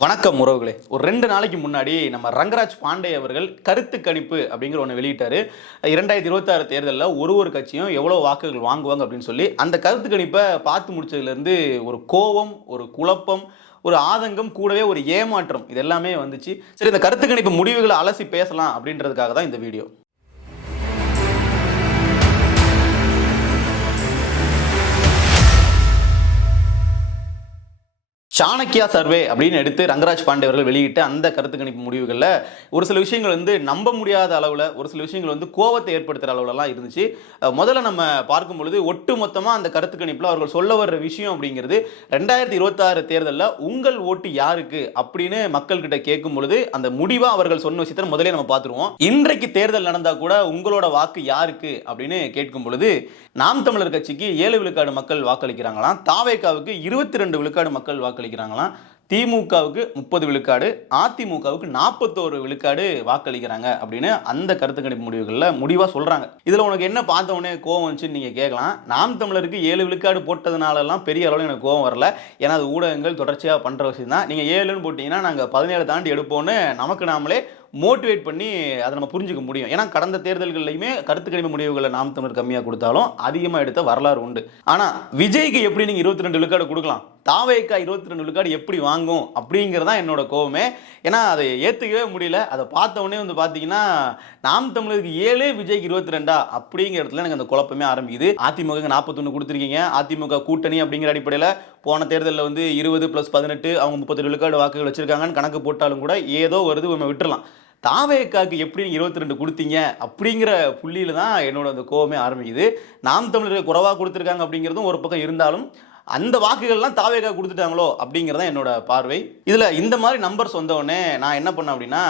வணக்கம் உறவுகளே. ஒரு 2 நாளைக்கு முன்னாடி நம்ம ரங்கராஜ் பாண்டே அவர்கள் கருத்து கணிப்பு அப்படிங்கிற ஒன்று வெளியிட்டாரு. 2026 தேர்தலில் ஒரு கட்சியும் எவ்வளோ வாக்குகள் வாங்குவாங்க அப்படின்னு சொல்லி அந்த கருத்து கணிப்பை பார்த்து முடிச்சதுலேருந்து ஒரு கோபம், ஒரு குழப்பம், ஒரு ஆதங்கம், கூடவே ஒரு ஏமாற்றம் இது எல்லாமே வந்துச்சு. சரி, இந்த கருத்து கணிப்பு முடிவுகளை அலசி பேசலாம் அப்படின்றதுக்காக தான் இந்த வீடியோ. சாணக்கியா சர்வே அப்படின்னு எடுத்து ரங்கராஜ் பாண்டே அவர்கள் வெளியிட்ட அந்த கருத்து கணிப்பு முடிவுகளில் ஒரு சில விஷயங்கள் நம்ப முடியாத அளவில், ஒரு சில விஷயங்கள் கோபத்தை ஏற்படுத்துகிற அளவுலலாம் இருந்துச்சு. முதல்ல நம்ம பார்க்கும் பொழுது ஒட்டு மொத்தமாக அந்த கருத்து கணிப்பில் அவர்கள் சொல்ல வர்ற விஷயம் அப்படிங்கிறது 2026 தேர்தலில் உங்கள் ஓட்டு யாருக்கு அப்படின்னு மக்கள்கிட்ட கேட்கும் பொழுது அந்த முடிவாக அவர்கள் சொன்ன விஷயத்தை முதலே நம்ம பார்த்துருவோம். இன்றைக்கு தேர்தல் நடந்தால் கூட உங்களோட வாக்கு யாருக்கு அப்படின்னு கேட்கும் பொழுது நாம் தமிழர் கட்சிக்கு 7 விழுக்காடு மக்கள் வாக்களிக்கிறாங்களாம், தாவேகாவுக்கு 22 விழுக்காடு மக்கள் வாக்களிக்கிறாங்களாம், திமுகவுக்கு 30 விழுக்காடு, அதிமுகவுக்கு 41 விழுக்காடு வாக்களிக்கிறாங்க அப்படின்னு அந்த கருத்து கணிப்பு முடிவுகளில் முடிவாக சொல்கிறாங்க. இதில் உனக்கு என்ன பார்த்த உடனே கோவம் வந்துச்சுன்னு நீங்கள் கேட்கலாம். நாம் தமிழருக்கு 7 விழுக்காடு போட்டதுனாலலாம் பெரிய அளவில் எனக்கு கோவம் வரல. ஏன்னா அது ஊடகங்கள் தொடர்ச்சியாக பண்ணுற விஷயம் தான். நீங்கள் 7ன்னு போட்டிங்கன்னா நாங்கள் 17 தாண்டி எடுப்போன்னு நமக்கு நாமளே மோட்டிவேட் பண்ணி அதை நம்ம புரிஞ்சுக்க முடியும். ஏன்னா கடந்த தேர்தல்கள்லையுமே கருத்து கணிப்பு முடிவுகளை நாம் தமிழர் கம்மியாக கொடுத்தாலும் அதிகமாக எடுத்த வரலாறு உண்டு. ஆனால் விஜய்க்கு எப்படி நீங்கள் 22 விழுக்காடு கொடுக்கலாம், தாவேக்கா 22 விழுக்காடு எப்படி வாங்கும் அப்படிங்கிறதா என்னோட கோவமே. ஏன்னா அதை ஏற்றுக்கவே முடியல. அதை பார்த்த உடனே பார்த்தீங்கன்னா நாம் தமிழருக்கு 7, விஜய்க்கு 22 அப்படிங்கிற இடத்துல எனக்கு அந்த குழப்பமே ஆரம்பிக்குது. அதிமுக 41 கொடுத்துருக்கீங்க. அதிமுக கூட்டணி அப்படிங்கிற அடிப்படையில் போன தேர்தலில் 20 + 18 அவங்க 30 விழுக்காடு வாக்குகள் வச்சிருக்காங்கன்னு கணக்கு போட்டாலும் கூட ஏதோ வருது, நம்ம விட்டுறலாம். தாவேக்காக்கு எப்படி 22 கொடுத்தீங்க அப்படிங்கிற புள்ளியில தான் என்னோட அந்த கோவமே ஆரம்பிக்குது. நாம் தமிழருக்கு குறைவாக கொடுத்துருக்காங்க அப்படிங்கிறதும் ஒரு பக்கம் இருந்தாலும் அந்த வாக்குகள்லாம் தாவேக்கா கொடுத்துட்டாங்களோ அப்படிங்கிறதான் என்னோட பார்வை. இதில் இந்த மாதிரி நம்பர்ஸ் வந்தவுடனே நான் என்ன பண்ணேன் அப்படின்னா,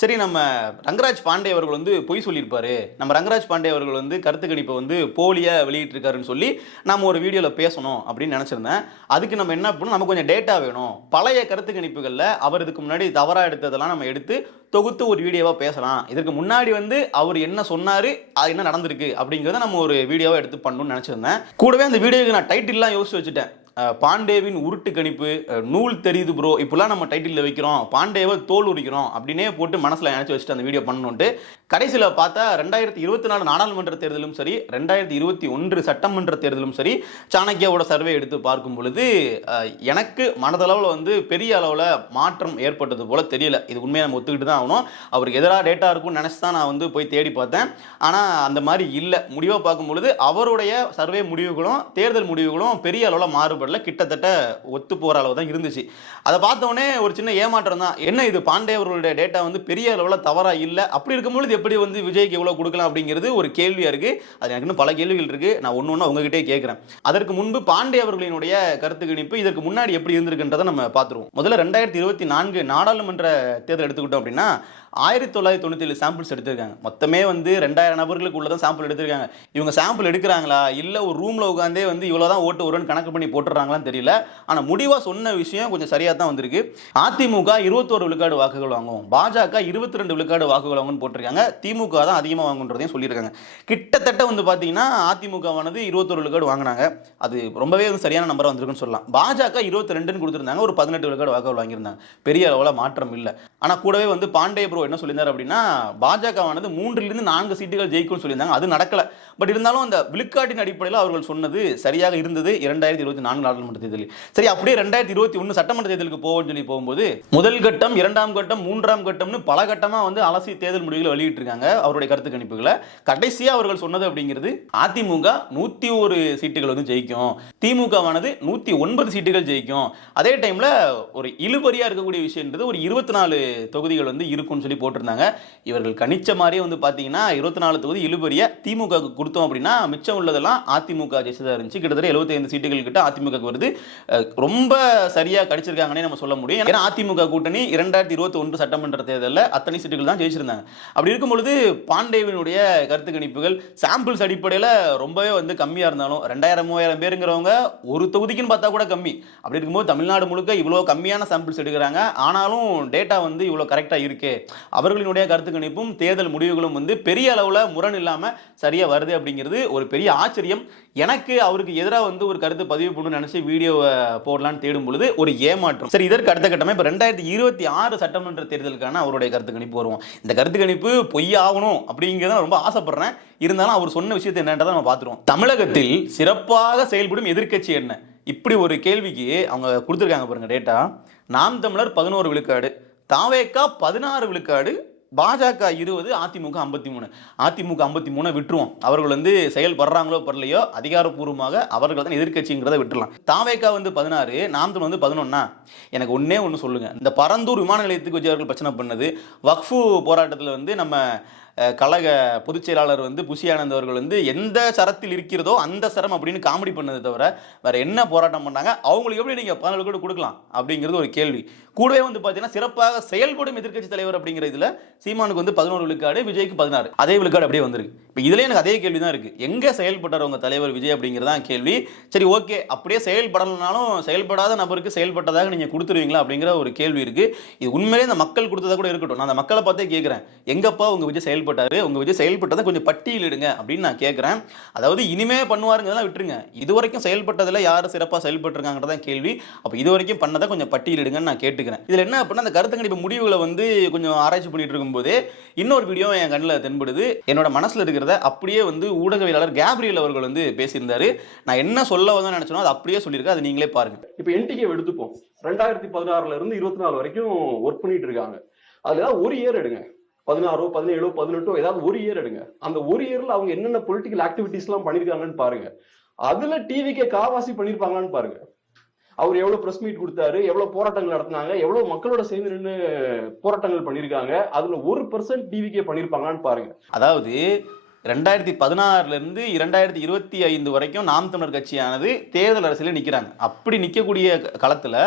சரி நம்ம ரங்கராஜ் பாண்டே அவர்கள் பொய் சொல்லியிருப்பாரு, நம்ம ரங்கராஜ் பாண்டே அவர்கள் கருத்து கணிப்பை போலியாக வெளியிட்டிருக்காருன்னு சொல்லி நம்ம ஒரு வீடியோவில் பேசணும் அப்படின்னு நினச்சிருந்தேன். அதுக்கு நம்ம என்ன பண்ணணும், நமக்கு கொஞ்சம் டேட்டா வேணும். பழைய கருத்து கணிப்புகளில் அவர் இதுக்கு முன்னாடி தவறாக எடுத்ததெல்லாம் நம்ம எடுத்து தொகுத்து ஒரு வீடியோவாக பேசலாம். இதற்கு முன்னாடி அவர் என்ன சொன்னார், அது என்ன நடந்திருக்கு அப்படிங்கிறத நம்ம ஒரு வீடியோவாக எடுத்து பண்ணணும்னு நினச்சிருந்தேன். கூடவே அந்த வீடியோவுக்கு நான் டைட்டில்லாம் யோசிச்சு வச்சுட்டேன். பாண்டேவின் உருட்டு கணிப்பு, நூல் தெரியுது ப்ரோ, இப்போலாம் நம்ம டைட்டிலில் வைக்கிறோம், பாண்டேவை தோல் உரிக்கிறோம் அப்படின்னே போட்டு மனசில் நினச்சி வச்சுட்டு அந்த வீடியோ பண்ணணுன்ட்டு கடைசியில் பார்த்தா 2024 நாடாளுமன்ற தேர்தலும் சரி, 2021 சட்டமன்ற தேர்தலும் சரி, சாணக்கியாவோட சர்வே எடுத்து பார்க்கும் பொழுது எனக்கு மனதளவில் பெரிய அளவில் மாற்றம் ஏற்பட்டது போல் தெரியல. இது உண்மையை நம்ம ஒத்துக்கிட்டு தான் ஆகணும். அவருக்கு எதிராக டேட்டா இருக்கும்னு நினச்சி தான் நான் போய் தேடி பார்த்தேன். ஆனால் அந்த மாதிரி இல்லை. முடிவாக பார்க்கும் பொழுது அவருடைய சர்வே முடிவுகளும் தேர்தல் முடிவுகளும் பெரிய அளவில் மாறுபடும், கிட்டத்தட்ட ஒத்து போற அளவு தான் இருந்துச்சு. அதை பார்த்தோன்னே ஒரு சின்ன ஏமாற்றம் தான். என்ன இது, பாண்டே அவர்களுடைய டேட்டா பெரிய அளவில் தவறா இல்லை, அப்படி இருக்கும்பொழுது எப்படி விஜய்க்கு எவ்வளோ கொடுக்கலாம் அப்படிங்கிறது ஒரு கேள்வியா இருக்கு. அது எனக்கு இன்னும் பல கேள்விகள் இருக்கு. நான் ஒன்று உங்ககிட்டே கேட்குறேன். அதற்கு முன்பு பாண்டே அவர்களினுடைய கருத்து கணிப்பு இதற்கு முன்னாடி எப்படி இருந்திருக்குன்றதை நம்ம பார்த்துருவோம். முதல்ல 2024 நாடாளுமன்ற தேர்தல் எடுத்துக்கிட்டோம் அப்படின்னா 1997 சாம்பிள்ஸ் எடுத்திருக்காங்க. மொத்தமே 2000 நபர்களுக்கு உள்ளதான் சாம்பிள் எடுத்திருக்காங்க. இவங்க சாம்பிள் எடுக்கிறாங்களா இல்லை ஒரு ரூமில் உட்காந்தே இவ்வளோதான் ஓட்டு வரும்னு கணக்கு பண்ணி போட்டுறாங்களான்னு தெரியல. ஆனால் முடிவாக சொன்ன விஷயம் கொஞ்சம் சரியாக தான் வந்திருக்கு. அதிமுக 21 விழுக்காடு வாக்குகள் வாங்கும், பாஜக 22 விழுக்காடு வாக்குகள் வாங்கும்னு போட்டிருக்காங்க. திமுக தான் அதிகமாக வாங்குன்றதையும் சொல்லியிருக்காங்க. கிட்டத்தட்ட பார்த்தீங்கன்னா அதிமுகவானது 21 விழுக்காடு வாங்கினாங்க. அது ரொம்பவே சரியான நம்பராக வந்திருக்குன்னு சொல்லலாம். பாஜக 22ன்னு கொடுத்துருந்தாங்க, ஒரு 18 விழுக்காடு வாக்குகள் வாங்கியிருந்தாங்க. பெரிய அளவில் மாற்றம் இல்லை. ஆனால் கூடவே பாண்டே ப்ரோ என்ன சொல்லியிருந்தார் அப்படின்னா, பாஜகவானது 3 - 4 சீட்டுகள் ஜெயிக்கும்னு சொல்லியிருந்தாங்க. அது நடக்கல. பட் இருந்தாலும் அந்த விழுக்காட்டின் அடிப்படையில் அவர்கள் சொன்னது சரியாக இருந்தது 2024 நாடாளுமன்ற தேர்தலில். சரி, அப்படியே 2021 சட்டமன்ற தேர்தலுக்கு போவோம்னு சொல்லி போகும்போது முதல் கட்டம், 2ஆம் கட்டம், 3ஆம் கட்டம்னு பல கட்டமாக அலசி தேர்தல் முடிவுகளை வெளியிட்டிருக்காங்க அவருடைய கருத்து கணிப்புகளை. கடைசியாக அவர்கள் சொன்னது அப்படிங்கிறது அதிமுக 101 சீட்டுகள் ஜெயிக்கும், திமுகவானது 109 சீட்டுகள் ஜெயிக்கும். அதே டைமில் ஒரு இழுபறியாக இருக்கக்கூடிய விஷயம்ன்றது ஒரு 24 தொகுதிகள் இருக்கும்னு சொல்லி போட்டிருந்தாங்க. இவர்கள் கணிச்ச மாதிரியே பார்த்தீங்கன்னா 24 தொகுதி இழுபறிய திமுக கொடுத்தோம் அப்படின்னா மிச்சம் உள்ளதெல்லாம் அதிமுக ஜெயிச்சதா இருந்துச்சு. கிட்டத்தட்ட 75 சீட்டுகள் கிட்ட அதிமுக வருது. ரொம்ப சரியா கடிச்சிருக்காங்கன்னே நம்ம சொல்ல முடியும். ஏன்னா அதிமுக கூட்டணி 2021 சட்டமன்ற தேர்தலில் அத்தனை சீட்டுகள் தான் ஜெயிச்சிருந்தாங்க. அப்படி இருக்கும் பொழுது பாண்டேவினுடைய கருத்து கணிப்புகள் சாம்பிள்ஸ் அடிப்படையில் ரொம்பவே கம்மியாக இருந்தாலும் 2000-3000 பேருங்கிறவங்க ஒரு தொகுதிக்குன்னு பார்த்தா கூட கம்மி. அப்படி இருக்கும்போது தமிழ்நாடு முழுக்க இவ்வளோ கம்மியான சாம்பிள்ஸ் எடுக்கிறாங்க. ஆனாலும் டேட்டா வந்து இவ்வளவு கரெக்டா இருக்கு, அவர்களினுடைய கருத்து கணிப்பும் தேர்தல் முடிவுகளும் வந்து பெரிய அளவுல முரண் இல்லாம சரியா வருது அப்படிங்கிறது ஒரு பெரிய ஆச்சரியம். எனக்கு அவருக்கு எதிராக வந்து ஒரு கருத்து பதிவு பண்ணணும்னு நினைச்சு வீடியோவை போடலான்னு தேடும் பொழுது ஒரு ஏமாற்றம். சரி, இதற்கு அடுத்த கட்டமா இப்ப 2026 சட்டமன்ற தேர்தலுக்கான அவருடைய கருத்து கணிப்பு வருவோம். இந்த கருத்து கணிப்பு பொய்யாகணும் அப்படிங்கிறத ரொம்ப ஆசைப்படுறேன். இருந்தாலும் அவர் சொன்ன விஷயத்தை என்னன்றதை நம்ம பார்த்துருவோம். தமிழகத்தில் சிறப்பாக செயல்படும் எதிர்க்கட்சி என்ன, இப்படி ஒரு கேள்விக்கு அவங்க கொடுத்துருக்காங்க பாருங்க டேட்டா. நாம் தமிழர் 11 விழுக்காடு, தாவேகா 16 விழுக்காடு, பாஜக 20, அதிமுக 53. அதிமுக 53 விட்டுருவோம். அவர்கள் வந்து செயல்படுறாங்களோ படலையோ அதிகாரப்பூர்வமாக அவர்கள் தான் எதிர்கட்சிங்கிறத விட்டுலாம். தாவேகா வந்து 16, நாம் தமிழ் வந்து 11. எனக்கு ஒன்னே ஒன்று சொல்லுங்க, இந்த பரந்தூர் விமான நிலையத்துக்கு விஜய் அவர்கள் பிரச்சனை பண்ணது, வக்ஃபு போராட்டத்தில் வந்து நம்ம கழக பொதுச் செயலாளர் வந்து புஷி ஆனந்த் அவர்கள் வந்து எந்த சரத்தில் இருக்கிறதோ அந்த சரம் அப்படின்னு காமெடி பண்ணதை தவிர வேற என்ன போராட்டம் பண்ணாங்க, அவங்களுக்கு எப்படி நீங்க 14 கோடி கொடுக்கலாம் அப்படிங்கிறது ஒரு கேள்வி. கூடவே வந்து பார்த்தீங்கன்னா சிறப்பாக செயல்படும் எதிர்க்கட்சி தலைவர் அப்படிங்கிற இதுல சீமானுக்கு வந்து 11 விழுக்காடு, விஜய்க்கு 16, அதே விழுக்காடு அப்படியே வந்திருக்கு. இப்போ இதுல எனக்கு அதே கேள்வி தான் இருக்கு, எங்க செயல்பட்டவங்க தலைவர் விஜய் அப்படிங்கிறதான் கேள்வி. சரி, ஓகே, அப்படியே செயல்படலனாலும் செயல்படாத நபருக்கு செயல்பட்டதாக நீங்க கொடுத்துருவீங்களா அப்படிங்கிற ஒரு கேள்வி இருக்கு. இது உண்மையிலே இந்த மக்கள் கொடுத்ததா கூட இருக்கட்டும், நான் அந்த மக்களை பார்த்தே கேட்கிறேன், எங்கப்பா உங்க விஜய் செயல்பட்டாரு, உங்க விஜய் செயல்பட்டதை கொஞ்சம் பட்டியலிடுங்க அப்படின்னு நான் கேட்கிறேன். அதாவது இனிமே பண்ணுவாருங்கிறதெல்லாம் விட்டுருங்க, இது வரைக்கும் செயல்பட்டதுல யார் சிறப்பாக செயல்பட்டிருக்காங்கன்றதான் கேள்வி. அப்போ இது வரைக்கும் பண்ணதை கொஞ்சம் பட்டியலிடுங்கன்னு நான் கேட்டுக்கிறேன். இதுல என்ன அப்படின்னா, அந்த கருத்து கணிப்பு முடிவுகளை வந்து கொஞ்சம் ஆராய்ச்சி பண்ணிட்டு இருக்கும்போது இன்னொரு வீடியோ என் கண்ணில் தென்படுது. என்னோட மனசுல இருக்கிறத அப்படியே வந்து ஊடகவியலாளர் கேப்ரியல் அவர்கள் வந்து பேசியிருந்தாரு. நான் என்ன சொல்ல வந்தேன்னு நினைச்சனோ அது அப்படியே சொல்லியிருக்கேன், அதை நீங்களே பாருங்க. இப்போ என்டிகே எடுத்துப்போம், 2016 இருந்து 24 வரைக்கும் ஒர்க் பண்ணிட்டு இருக்காங்க. அதுல ஒரு இயர் எடுங்க, 16, 17, 18 ஏதாவது ஒரு இயர் எடுங்க. அந்த ஒரு இயர்ல அவங்க என்னென்ன பொலிட்டிக்கல் ஆக்டிவிட்டிஸ் எல்லாம் பண்ணிருக்காங்கன்னு பாருங்க. அதுல டிவிக்கே காவாசி பண்ணிருப்பாங்களான்னு பாருங்க. அவர் எவ்வளவு பிரஸ் மீட் கொடுத்தாரு, எவ்வளவு போராட்டங்கள் நடத்தினாங்க, எவ்வளவு மக்களோட சேர்ந்து நின்று போராட்டங்கள் பண்ணிருக்காங்க, அதுல 1% டிவிக்கே பண்ணிருப்பாங்களான்னு பாருங்க. அதாவது 2016 இருந்து 2025 வரைக்கும் நாம் தமிழர் கட்சியானது தேர்தல் அரசியலில் நிற்கிறாங்க. அப்படி நிற்கக்கூடிய களத்தில்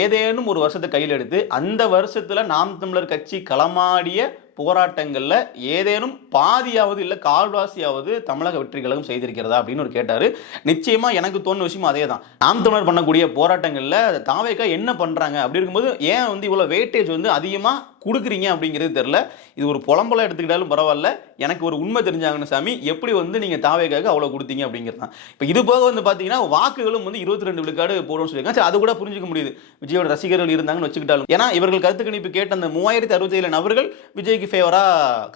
ஏதேனும் ஒரு வருஷத்தை கையில் எடுத்து அந்த வருஷத்துல நாம் தமிழர் கட்சி களமாடிய போராட்டங்கள்ல ஏதேனும் பாதியாவது இல்ல கால்வாசியாவது தமிழக வெற்றி கழகம் செய்திருக்கிறதா அப்படின்னு ஒரு கேட்டாரு. நிச்சயமா எனக்கு தோணுன விஷயம் அதே தான். நாம் தமிழர் பண்ணக்கூடிய போராட்டங்கள்ல தாவேகா என்ன பண்றாங்க அப்படி இருக்கும்போது ஏன் வந்து இவ்வளவு வெயிட்டேஜ் வந்து அதிகமா கொடுக்குறீங்க அப்படிங்கிறது தெரியல. இது ஒரு புலம்பல எடுத்துக்கிட்டாலும் பரவாயில்ல, எனக்கு ஒரு உண்மை தெரிஞ்சாங்கன்னு சாமி, எப்படி வந்து நீங்க தாவேகாக்கு அவ்வளவு கொடுத்தீங்க அப்படிங்கிறது தான். இப்போ இது போக வந்து பாத்தீங்கன்னா வாக்குகளும் வந்து 22 விழுக்காடு போடும்னு சொல்லியிருக்காங்க. சரி, அது கூட புரிஞ்சுக்க முடியுது, விஜயோட ரசிகர்கள் இருந்தாங்கன்னு வச்சுக்கிட்டாலும். ஏன்னா இவர்கள் கருத்து கணிப்பு கேட்ட அந்த 3067 நபர்கள் விஜய்க்கு ஃபேவரா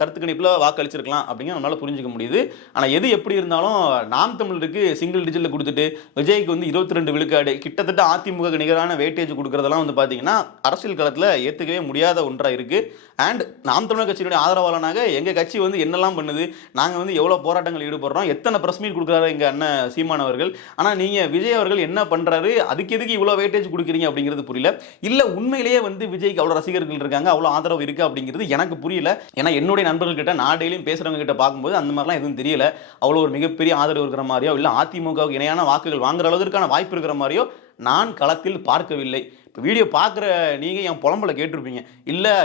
கருத்து கணிப்புல வாக்களிச்சிருக்கலாம் அப்படிங்கிற நம்மளால புரிஞ்சுக்க முடியுது. ஆனா எது எப்படி இருந்தாலும் நாம் தமிழருக்கு சிங்கிள் டிஜிட்ல கொடுத்துட்டு விஜய்க்கு வந்து 22 விழுக்காடு, கிட்டத்தட்ட அதிமுக நிகரான வெயிட்டேஜ் கொடுக்கறதெல்லாம் வந்து பாத்தீங்கன்னா அரசியல் களத்துல ஏத்துக்கவே முடியாத ஒன்றா இருக்கு. அண்ட் நாம் தமிழர் கட்சியினுடைய ஆதரவாளனாக எங்க கட்சி வந்து என்னெல்லாம் பண்ணுது, நாங்க வந்து எவ்வளவு போராட்டங்கள் ஈடுபடுறோம், எத்தனை பிரஸ் மீட் கொடுக்குறாரு எங்க அண்ணன் சீமான் அவர்கள், ஆனா நீங்க விஜய் அவர்கள் என்ன பண்றாரு, அதுக்கு எதுக்கு இவ்வளவு வெயிட்டேஜ் கொடுக்குறீங்க அப்படிங்கிறது புரியல. இல்ல உண்மையிலேயே வந்து விஜய்க்கு அவ்வளவு ரசிகர்கள் இருக்காங்க, அவ்வளவு ஆதரவு இருக்கு அப்படிங்கிறது எனக்கு புரியல. ஏன்னா என்னுடைய நண்பர்கள் கிட்ட நான் டெய்லியும் பேசுறவங்க கிட்ட பார்க்கும்போது அந்த மாதிரிலாம் எதுவும் தெரியல. அவ்வளவு ஒரு மிகப்பெரிய ஆதரவு இருக்கிற மாதிரியோ இல்ல அதிமுகவுக்கு இணையான வாக்குகள் வாங்குற அளவுக்கான வாய்ப்பு இருக்கிற மாதிரியோ நான் களத்தில் பார்க்கவில்லை. இப்போ வீடியோ பார்க்குற நீங்கள் என் புலம்பல கேட்டிருப்பீங்க,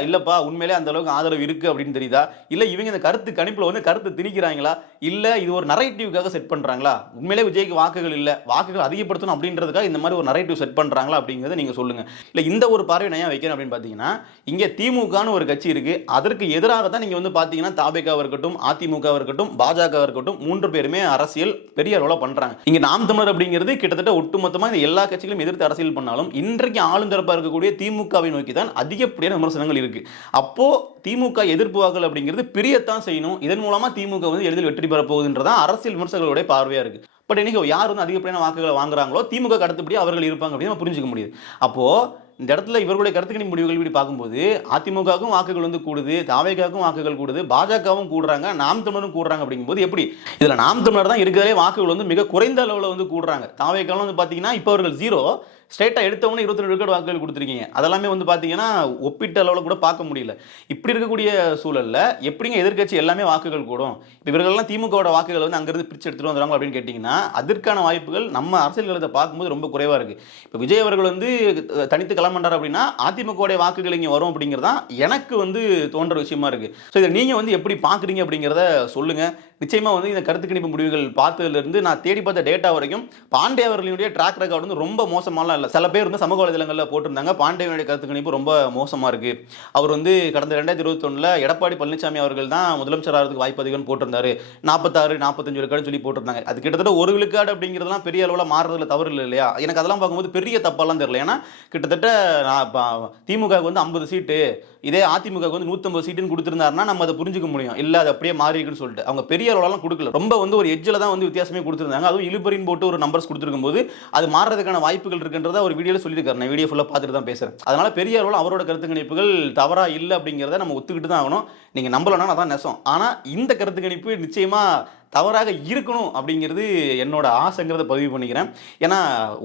இல்லைப்பா உண்மையிலே அந்த அளவுக்கு ஆதரவு இருக்குது அப்படின்னு தெரியுதா, இல்லை இவங்க இந்த கருத்து கணிப்பில் வந்து கருத்து திணிக்கிறாங்களா, இல்லை இது ஒரு நரேட்டிவ்காக செட் பண்ணுறாங்களா, உண்மையிலே விஜய்க்கு வாக்குகள் இல்லை வாக்குகள் அதிகப்படுத்தணும் அப்படின்றதுக்காக இந்த மாதிரி ஒரு நரேட்டிவ் செட் பண்ணுறாங்களா அப்படிங்கிறத நீங்கள் சொல்லுங்கள். இல்லை இந்த ஒரு பார்வை நான் ஏன் வைக்கிறேன் அப்படின்னு பார்த்தீங்கன்னா, இங்கே திமுகன்னு ஒரு கட்சி இருக்குது, அதற்கு எதிராக தான் நீங்கள் வந்து பார்த்தீங்கன்னா தாவேகாவாக இருக்கட்டும், அதிமுகவாக இருக்கட்டும், பாஜக இருக்கட்டும், 3 பேருமே அரசியல் பெரிய அளவில் பண்ணுறாங்க. இங்கே நாம் தமிழர் அப்படிங்கிறது கிட்டத்தட்ட ஒட்டுமொத்தமாக இந்த எல்லா கட்சிகளும் எதிர்த்து அரசியல் பண்ணாலும் இன்றைக்கு ஆளுந்தரப்பா இருக்கக்கூடிய திமுகவை நோக்கி தான் அதிகப்படியான விமர்சனங்கள் இருக்கு. அப்போ திமுக எதிர்ப்பு வாக்குகள் அப்படிங்கிறது பிரியத்தான் செய்யணும், இதன் மூலமா திமுக வந்து எளிதில் வெற்றி பெற போகுதுன்றதான் அரசியல் விமர்சகர்களுடைய பார்வையா இருக்கு. பட் இன்னைக்கு யார் வந்து அதிகப்படியான வாக்குகளை வாங்குறாங்களோ திமுக அடுத்தபடி அவர்கள் இருப்பாங்க அப்படின்னு நம்ம புரிஞ்சுக்க முடியுது. அப்போ இந்த இடத்துல இவர்களுடைய கருத்துக்கணிப்பு முடிவுகள் இப்படி பார்க்கும்போது அதிமுகவுக்கும் வாக்குகள் வந்து கூடுது, தாவேகாவுக்கும் வாக்குகள் கூடுது, பாஜகவும் கூடுறாங்க, நாம் தமிழரும் கூடுறாங்க அப்படிங்கும்போது எப்படி இதுல நாம் தமிழர் தான் இருக்கிறதே வாக்குகள் வந்து மிக குறைந்த அளவில் வந்து கூடுறாங்க. தாவேகாவும் வந்து பார்த்தீங்கன்னா இப்போ அவர்கள் 0 ஸ்ட்ரெயிட்டா எடுத்தவொன்னே 22 விழுக்காடு வாக்குகள் கொடுத்துருக்கீங்க. அதெல்லாமே வந்து பார்த்தீங்கன்னா ஒப்பிட்ட அளவில் கூட பார்க்க முடியல. இப்படி இருக்கக்கூடிய சூழல்ல எப்படிங்க எதிர்க்கட்சி எல்லாமே வாக்குகள் கூடும், இவர்கள்லாம் திமுகவோட வாக்குகள் வந்து அங்கிருந்து பிரிச்சு எடுத்துட்டு வந்துடுவாங்க அப்படின்னு கேட்டிங்கன்னா அதற்கான வாய்ப்புகள் நம்ம அரசியல் களத்தை பார்க்கும்போது ரொம்ப குறைவாக இருக்கு. இப்போ விஜய் அவர்கள் வந்து தனித்து கிளம்பண்டார் அப்படின்னா அதிமுகவுடைய வாக்குகள் இங்கே வரும் அப்படிங்கிறது தான் எனக்கு வந்து தோன்ற விஷயமா இருக்கு. ஸோ இதை நீங்கள் வந்து எப்படி பார்க்குறீங்க அப்படிங்கிறத சொல்லுங்க. நிச்சயமா வந்து இந்த கருத்து கணிப்பு முடிவுகள் பார்த்ததுலேருந்து நான் தேடி பார்த்த டேட்டா வரைக்கும் பாண்டே அவர்களுடைய ட்ராக் ரெக்கார்டு வந்து ரொம்ப மோசமாலாம் இல்லை. வரல. சில பேர் வந்து சமூக வலைதளங்களில் போட்டிருந்தாங்க, பாண்டியனுடைய கருத்து கணிப்பு ரொம்ப மோசமாக இருக்கு, அவர் வந்து கடந்த 2021 எடப்பாடி பழனிசாமி அவர்கள் தான் முதலமைச்சர் ஆகிறதுக்கு வாய்ப்பு அதிகம்னு போட்டிருந்தாரு, 46 45 விழுக்காடுன்னு சொல்லி போட்டிருந்தாங்க. அது கிட்டத்தட்ட 1 விழுக்காடு அப்படிங்கிறதுலாம் பெரிய அளவில் மாறுறதுல தவறு இல்லை இல்லையா? எனக்கு அதெல்லாம் பார்க்கும்போது பெரிய தப்பாலாம் தெரியல. ஏன்னா கிட்டத்தட்ட திமுகவுக்கு வந்து 50 சீட்டு, இதே அதிமுகவுக்கு வந்து 150 சீட்டுன்னு கொடுத்துருந்தாருன்னா நம்ம அதை புரிஞ்சுக்க முடியும். இல்லை அது அப்படியே மாறி இருக்குன்னு சொல்லிட்டு அவங்க பெரிய அளவுலாம் கொடுக்கல, ரொம்ப வந்து ஒரு எட்ஜில் தான் வந்து வித்தியாசமே கொடுத்துருந்தாங்க. அதுவும் இழுபறின்னு போட்டு ஒரு நம்பர்ஸ் கொடுத்துருக்கும் போது அது மாறுறதுக்கான வாய்ப்புகள் இருக்குன்றத ஒரு வீடியோவில் சொல்லியிருக்காரு. நான் வீடியோ ஃபுல்லாக பார்த்துட்டு தான் பேசுகிறேன். அதனால பெரிய அளவில் அவரோட கருத்து கணிப்புகள் தவறாக இல்லை அப்படிங்கிறத நம்ம ஒத்துக்கிட்டு தான் ஆகணும். நீங்கள் நம்பலன்னா அதான் நெசம். ஆனால் இந்த கருத்து கணிப்பு நிச்சயமாக தவறாக இருக்கணும் அப்படிங்கிறது என்னோட ஆசைங்கிறத பதிவு பண்ணிக்கிறேன். ஏன்னா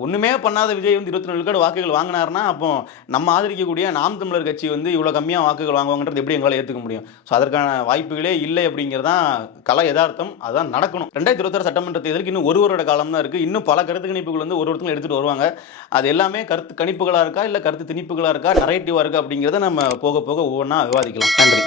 ஒன்றுமே பண்ணாத விஜய் வந்து 24 விழுக்காடு வாக்குகள் வாங்கினார்னா அப்போ நம்ம ஆதரிக்கக்கூடிய நாம் தமிழர் கட்சி வந்து இவ்வளோ கம்மியாக வாக்குகள் வாங்குவாங்கன்றது எப்படி எங்களால் ஏற்றுக்க முடியும்? ஸோ அதற்கான வாய்ப்புகளே இல்லை அப்படிங்கிறதான் கலை யதார்த்தம். அதுதான் நடக்கணும். 2026 சட்டமன்ற தேர்தலுக்கு இன்னும் ஒரு வருட காலம் தான் இருக்குது. இன்னும் பல கருத்து கணிப்புகள் வந்து ஒருத்தங்களும் எடுத்துகிட்டு வருவாங்க. அது எல்லாமே கருத்து கணிப்புகளாக இருக்கா, இல்லை கருத்து திணிப்புகளாக இருக்கா, நரேட்டிவாக இருக்கா அப்படிங்கிறத நம்ம போக போக ஒவ்வொன்றா விவாதிக்கலாம். நன்றி.